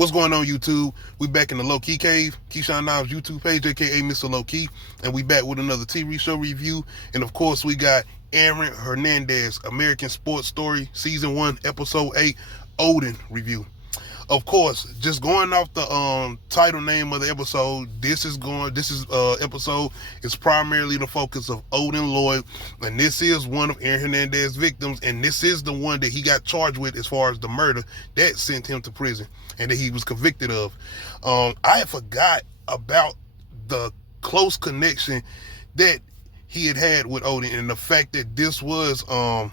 What's going on, YouTube? We back in the Low Key Cave, Keyshawn Knobs YouTube page, aka Mr. Low Key, and we back with another TV show review. And of course, we got Aaron Hernandez, American Sports Story, Season 1, Episode 8, Odin review. Of course, just going off the title name of the episode, this episode is primarily the focus of Odin Lloyd, and this is one of Aaron Hernandez's victims, and this is the one that he got charged with as far as the murder that sent him to prison and that he was convicted of. I forgot about the close connection that he had with Odin, and the fact that this was the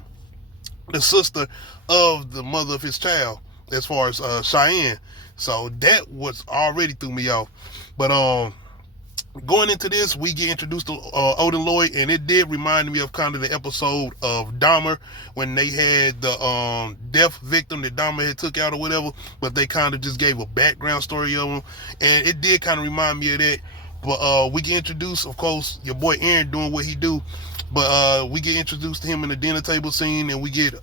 sister of the mother of his child, as far as Cheyenne. So that was already threw me off. But going into this, we get introduced to Odin Lloyd, and it did remind me of kind of the episode of Dahmer when they had the death victim that Dahmer had took out or whatever, but they kind of just gave a background story of him, and it did kind of remind me of that. But we get introduced, of course, your boy Aaron doing what he do, but we get introduced to him in the dinner table scene, and we get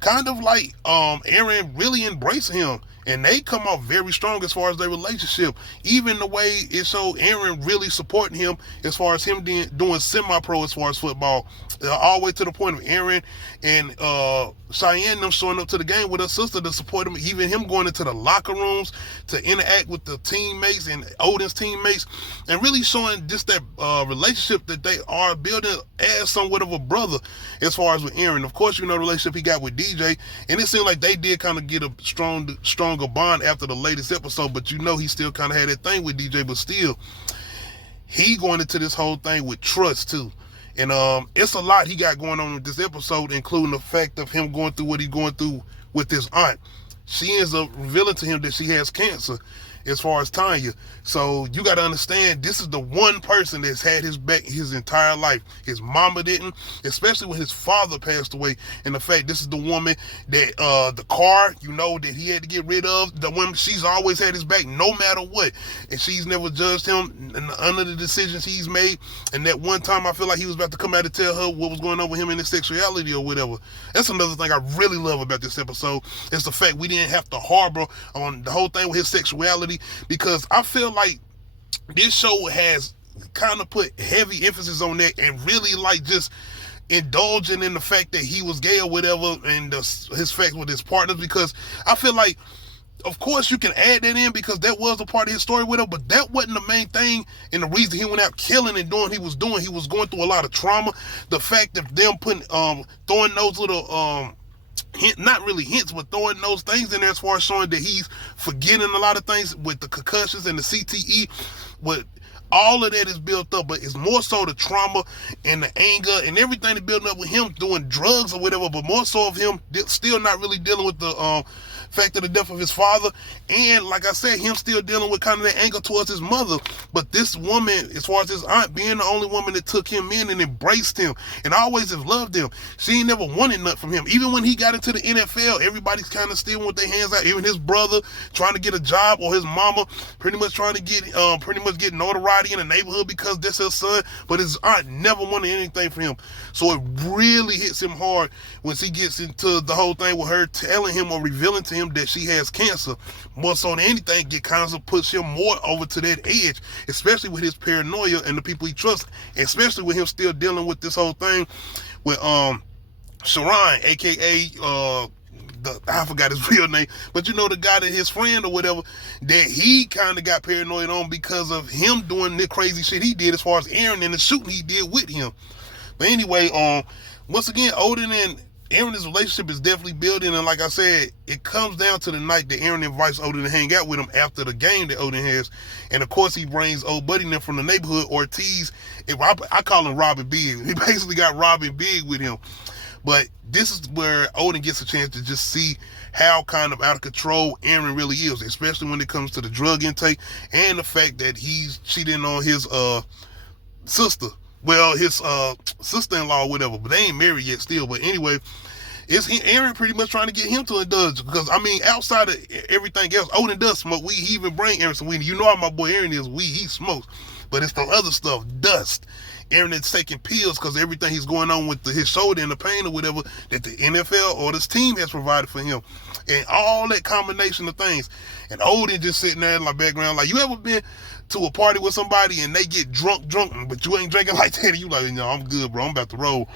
kind of like Aaron really embracing him, and they come off very strong as far as their relationship. Even the way it showed Aaron really supporting him as far as him doing semi-pro as far as football, all the way to the point of Aaron and Cheyenne them showing up to the game with her sister to support him, even him going into the locker rooms to interact with the teammates and Odin's teammates, and really showing just that relationship that they are building as somewhat of a brother as far as with Aaron. Of course, you know the relationship he got with DJ, and it seemed like they did kind of get a stronger bond after the latest episode, but you know he still kind of had that thing with DJ, but still he going into this whole thing with trust too. And it's a lot he got going on with this episode, including the fact of him going through what he's going through with his aunt. She ends up revealing to him that she has cancer as far as Tanya. So you got to understand, this is the one person that's had his back his entire life. His mama didn't, especially when his father passed away. And the fact this is the woman that the car, you know, that he had to get rid of, the woman, she's always had his back no matter what. And she's never judged him under the decisions he's made. And that one time I feel like he was about to come out and tell her what was going on with him and his sexuality or whatever. That's another thing I really love about this episode, is the fact we didn't have to harbor on the whole thing with his sexuality, because I feel like this show has kind of put heavy emphasis on that and really like just indulging in the fact that he was gay or whatever, and his facts with his partners, because I feel like, of course, you can add that in because that was a part of his story with him, but that wasn't the main thing and the reason he went out killing and doing what he was doing. He was going through a lot of trauma. The fact of them putting throwing those little not really hints, but throwing those things in there as far as showing that he's forgetting a lot of things with the concussions and the CTE. With all of that is built up, but it's more so the trauma and the anger and everything that building up with him doing drugs or whatever, but more so of him still not really dealing with the fact of the death of his father, and like I said, him still dealing with kind of that anger towards his mother. But this woman, as far as his aunt, being the only woman that took him in and embraced him and always have loved him, she ain't never wanted nothing from him. Even when he got into the NFL, everybody's kind of still with their hands out. Even his brother trying to get a job, or his mama pretty much trying to get get notoriety in the neighborhood because that's her son. But his aunt never wanted anything from him. So it really hits him hard when she gets into the whole thing with her telling him or revealing to him that she has cancer. More so than anything, it kind of puts him more over to that edge, especially with his paranoia and the people he trusts, especially with him still dealing with this whole thing with Sharon, aka I forgot his real name, but you know, the guy that his friend or whatever, that he kind of got paranoid on because of him doing the crazy shit he did as far as Aaron and the shooting he did with him. But anyway, once again, Odin and Aaron's relationship is definitely building, and like I said, it comes down to the night that Aaron invites Odin to hang out with him after the game that Odin has, and of course he brings old buddy them from the neighborhood, Ortiz. I call him Robin Big. He basically got Robin Big with him. But this is where Odin gets a chance to just see how kind of out of control Aaron really is, especially when it comes to the drug intake and the fact that he's cheating on his sister. Well, his sister-in-law or whatever, but they ain't married yet still. But anyway, Aaron pretty much trying to get him to indulge. Because, I mean, outside of everything else, Odin does smoke weed. He even bring Aaron some weed. You know how my boy Aaron is weed. He smokes. But it's the other stuff, dust. Aaron is taking pills because everything he's going on with his shoulder and the pain or whatever that the NFL or this team has provided for him. And all that combination of things. And Odin just sitting there in my background. Like, you ever been to a party with somebody and they get drunk, but you ain't drinking like that? And you like, no, I'm good, bro. I'm about to roll.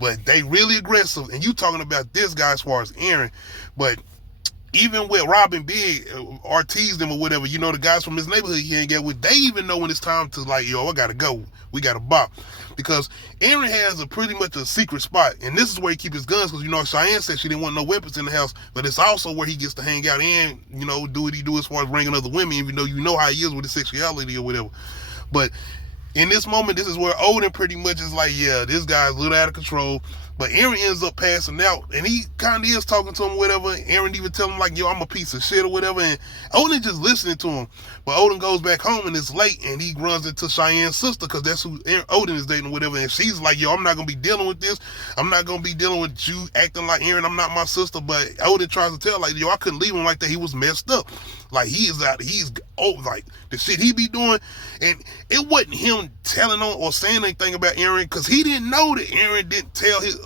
But they really aggressive. And you talking about this guy as far as Aaron. But even with Robin Big, Ortiz them or whatever, you know, the guys from his neighborhood he ain't get with, they even know when it's time to like, yo, I gotta go. We gotta bop. Because Aaron has pretty much a secret spot. And this is where he keep his guns, because, you know, Cheyenne said she didn't want no weapons in the house. But it's also where he gets to hang out and, you know, do what he do as far as bringing other women, even though you know how he is with his sexuality or whatever. But in this moment, this is where Odin pretty much is like, yeah, this guy's a little out of control. But Aaron ends up passing out, and he kind of is talking to him, whatever. Aaron even telling him, like, yo, I'm a piece of shit or whatever. And Odin just listening to him. But Odin goes back home, and it's late, and he runs into Cheyenne's sister, because that's who Odin is dating or whatever. And she's like, yo, I'm not going to be dealing with this. I'm not going to be dealing with you acting like Aaron. I'm not my sister. But Odin tries to tell, like, yo, I couldn't leave him like that. He was messed up. Like, he's like, the shit he be doing. And it wasn't him telling on or saying anything about Aaron, because he didn't know that Aaron didn't tell his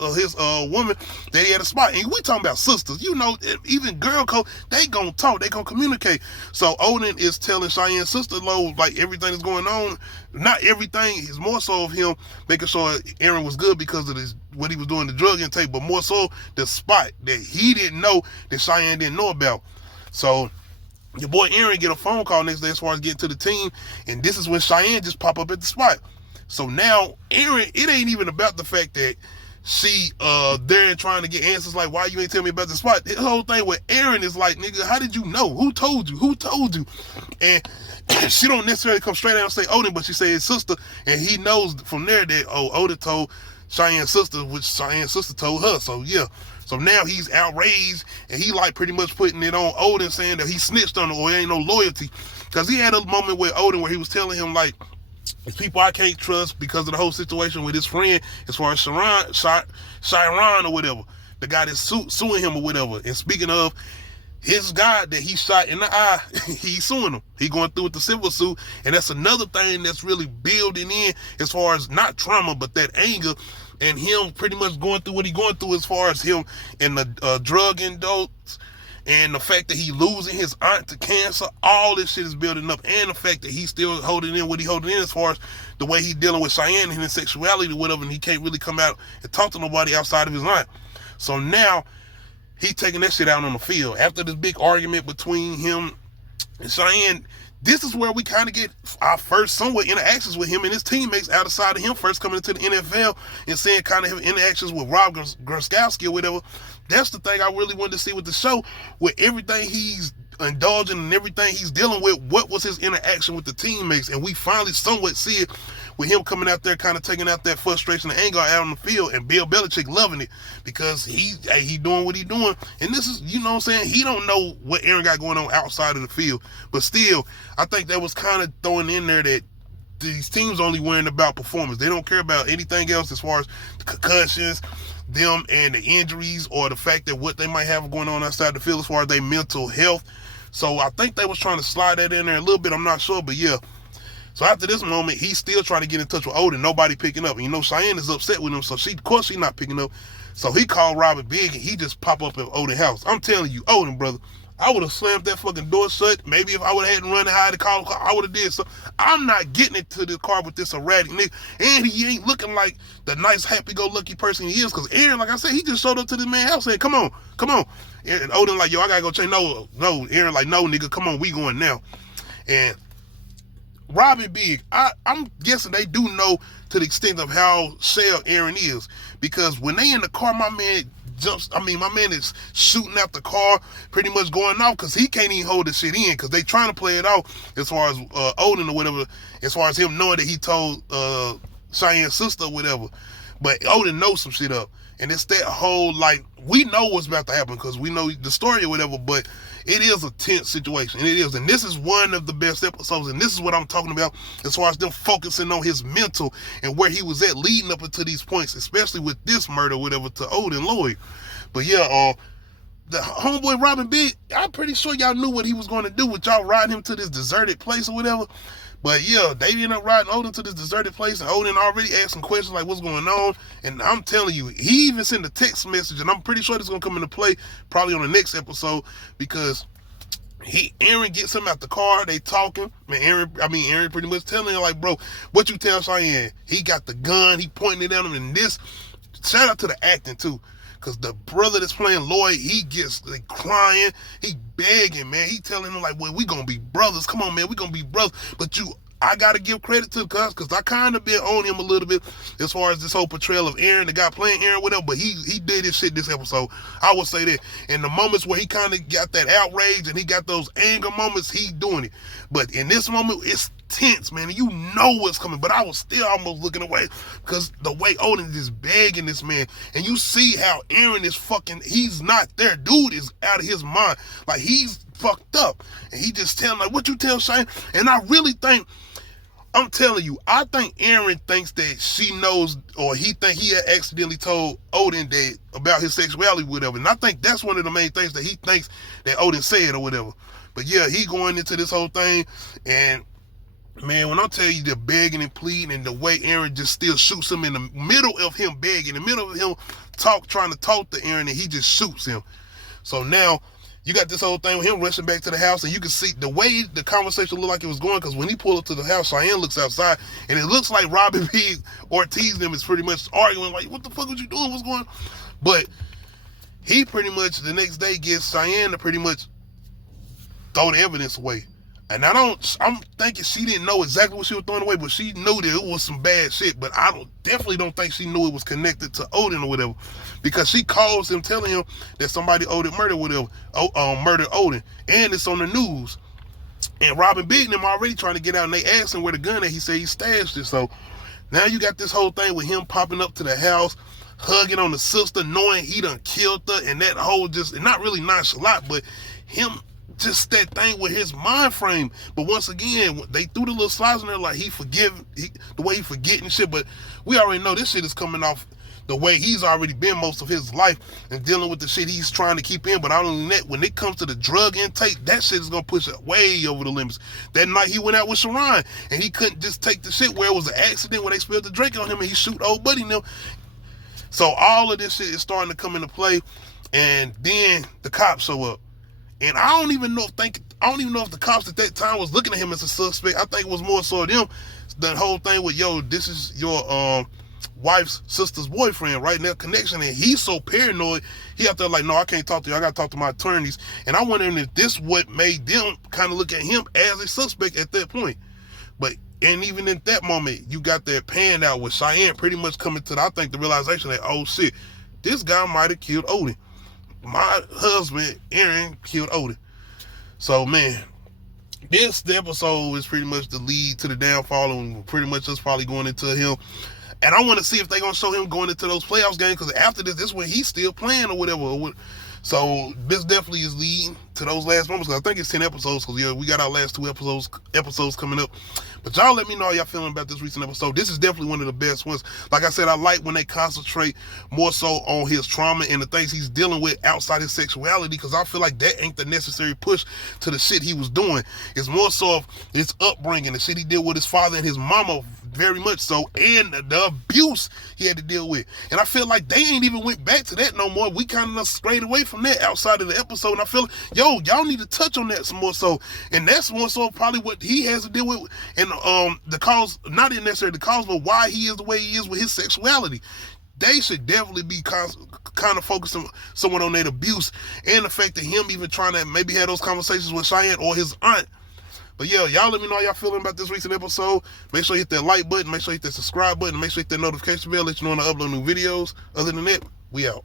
woman that he had a spot. And we talking about sisters, you know, even girl code, they gonna talk, they gonna communicate. So Odin is telling Cheyenne's sister-in-law, like, everything that's going on. Not everything, is more so of him making sure Aaron was good because of what he was doing, the drug intake, but more so the spot that he didn't know, that Cheyenne didn't know about. So your boy Aaron get a phone call next day as far as getting to the team, and this is when Cheyenne just pop up at the spot. So now Aaron, it ain't even about the fact that she there trying to get answers like, why you ain't tell me about the spot? The whole thing with Aaron is like, nigga, how did you know? Who told you? Who told you? And she don't necessarily come straight out and say Odin, but she say his sister, and he knows from there that, oh, Odin told Cheyenne's sister, which Cheyenne's sister told her. So yeah. So now he's outraged, and he like pretty much putting it on Odin, saying that he snitched on her or ain't no loyalty. Because he had a moment with Odin where he was telling him, like, it's people I can't trust because of the whole situation with his friend, as far as Chiron or whatever, the guy that's suing him or whatever. And speaking of, his guy that he shot in the eye, he's suing him. He going through with the civil suit, and that's another thing that's really building in as far as not trauma, but that anger, and him pretty much going through what he going through as far as him and the drug indulge, and the fact that he losing his aunt to cancer. All this shit is building up, and the fact that he's still holding in what he holding in as far as the way he's dealing with Cheyenne and his sexuality or whatever, and he can't really come out and talk to nobody outside of his aunt. So now he's taking that shit out on the field. After this big argument between him and Cheyenne, this is where we kind of get our first somewhat interactions with him and his teammates outside of him first coming into the NFL and seeing kind of his interactions with Rob Gronkowski or whatever. That's the thing I really wanted to see with the show, with everything he's indulging and everything he's dealing with. What was his interaction with the teammates? And we finally somewhat see it with him coming out there, kind of taking out that frustration and anger out on the field, and Bill Belichick loving it because he doing what he doing. And this is, you know what I'm saying, he don't know what Aaron got going on outside of the field. But still, I think that was kind of throwing in there that these teams only worrying about performance. They don't care about anything else as far as the concussions, them and the injuries, or the fact that what they might have going on outside the field as far as their mental health. So I think they was trying to slide that in there a little bit. I'm not sure, but yeah. So after this moment, he's still trying to get in touch with Odin. Nobody picking up. And you know, Cheyenne is upset with him, so of course she's not picking up. So he called Robert Big, and he just pop up at Odin's house. I'm telling you, Odin, brother, I would have slammed that fucking door shut. Maybe if I would have had to run and hide the car, I would have did so. I'm not getting into the car with this erratic nigga. And he ain't looking like the nice, happy-go-lucky person he is. Because Aaron, like I said, he just showed up to this man's house saying, come on. And Odin like, yo, I got to go change. No. Aaron like, no, nigga, come on, we going now. And Robin Big, I'm guessing they do know to the extent of how shell Aaron is. Because when they in the car, my man is shooting out the car, pretty much going off, because he can't even hold the shit in, because they trying to play it out as far as Odin or whatever, as far as him knowing that he told Cheyenne's sister or whatever. But Odin knows some shit up. And it's that whole, like, we know what's about to happen because we know the story or whatever, but it is a tense situation. And it is. And this is one of the best episodes. And this is what I'm talking about as far as them focusing on his mental and where he was at leading up into these points, especially with this murder or whatever to Odin Lloyd. But yeah, the homeboy Robin Big, I'm pretty sure y'all knew what he was going to do with y'all riding him to this deserted place or whatever. But yeah, they ended up riding Odin to this deserted place, and Odin already asking questions like what's going on. And I'm telling you, he even sent a text message, and I'm pretty sure this is going to come into play probably on the next episode, because Aaron gets him out the car, they talking, man. Aaron pretty much telling him like, bro, what you tell Cheyenne? He got the gun, he pointing it at him, and this, shout out to the acting too. Because the brother that's playing Lloyd, he gets like crying, he begging, man. He telling him like, well, we gonna be brothers. Come on, man, we gonna be brothers. But I gotta give credit to the cuz, because I kind of been on him a little bit as far as this whole portrayal of Aaron, the guy playing Aaron, whatever. But he did his shit this episode. I would say that. In the moments where he kind of got that outrage and he got those anger moments, he doing it. But in this moment, it's tense, man. And you know what's coming. But I was still almost looking away because the way Odin is begging this man, and you see how Aaron is he's not there. Dude is out of his mind. Like, he's fucked up. And he just telling like, what you tell Shane? And I really think, I'm telling you, I think Aaron thinks that she knows, or he think he had accidentally told Odin that about his sexuality or whatever. And I think that's one of the main things that he thinks that Odin said or whatever. But yeah, he going into this whole thing, and man, when I tell you the begging and pleading and the way Aaron just still shoots him in the middle of him begging, in the middle of him trying to talk to Aaron, and he just shoots him. So now you got this whole thing with him rushing back to the house, and you can see the way the conversation looked like it was going, because when he pulled up to the house, Cheyenne looks outside, and it looks like Robin P. Ortiz them is pretty much arguing, like, what the fuck was you doing? What's going on? But he pretty much, the next day, gets Cheyenne to pretty much throw the evidence away. And I'm thinking she didn't know exactly what she was throwing away, but she knew that it was some bad shit. But I definitely don't think she knew it was connected to Odin or whatever, because she calls him telling him that somebody murdered Odin, and it's on the news. And Robin Big and them already trying to get out, and they asked him where the gun at. He said he stashed it. So now you got this whole thing with him popping up to the house, hugging on the sister, knowing he done killed her, and that whole just, not really nonchalant, but him just that thing with his mind frame. But once again, they threw the little slides in there like the way he forgetting shit. But we already know this shit is coming off the way he's already been most of his life and dealing with the shit he's trying to keep in. But not only that, when it comes to the drug intake, that shit is gonna push it way over the limits. That night he went out with Sharon, and he couldn't just take the shit where it was an accident when they spilled the drink on him and he shoot old buddy now. So all of this shit is starting to come into play, and then the cops show up. And I don't even know if the cops at that time was looking at him as a suspect. I think it was more so them, that whole thing with, yo, this is your wife's sister's boyfriend, right? And their connection, and he's so paranoid, he out there like, no, I can't talk to you, I gotta talk to my attorneys. And I'm wondering if this what made them kind of look at him as a suspect at that point. But, and even in that moment, you got that pan out with Cheyenne pretty much coming to the realization that, oh shit, this guy might have killed Odin. My husband, Aaron, killed Odin. So, man, the episode is pretty much the lead to the downfall, and pretty much just probably going into him. And I want to see if they're going to show him going into those playoffs games, because after this is when he's still playing or whatever. So this definitely is leading to those last moments, because I think it's 10 episodes, because yeah, we got our last 2 episodes coming up. But y'all let me know how y'all feeling about this recent episode. This is definitely one of the best ones. Like I said, I like when they concentrate more so on his trauma and the things he's dealing with outside his sexuality, because I feel like that ain't the necessary push to the shit he was doing. It's more so of his upbringing, the shit he did with his father and his mama, very much so, and the abuse he had to deal with. And I feel like they ain't even went back to that no more. We kind of strayed away from that outside of the episode, and I feel like, yo, y'all need to touch on that some more so. And that's more so probably what he has to deal with, and the cause, not necessarily the cause, but why he is the way he is with his sexuality. They should definitely be kind of focusing someone on that abuse, and the fact that him even trying to maybe have those conversations with Cheyenne or his aunt. But yeah, y'all let me know how y'all feeling about this recent episode. Make sure you hit that like button, make sure you hit that subscribe button, make sure you hit that notification bell, let you know when I upload new videos. Other than that, we out.